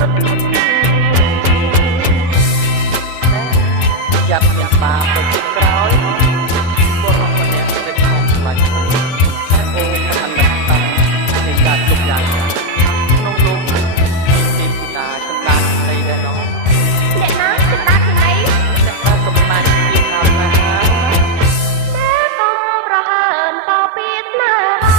យ៉ាប់មានបាទៅជិតក្រោយបុរសម្នាក់ទៅខំខ្លាចតែអូនមិនដឹងតានៃការទុកយ៉ាងក្នុងលោកទីពីតាចំដានអីដែរណោះអ្នកណាចំដានទីណីអ្នកណាកំណាចជាខាងណាតែកុំប្រហើនក៏ពីស្នេហា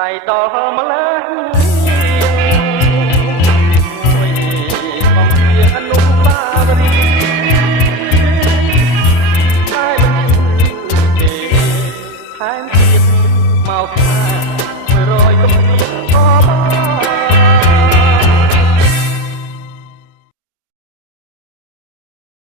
ដៃដល់ម្លេ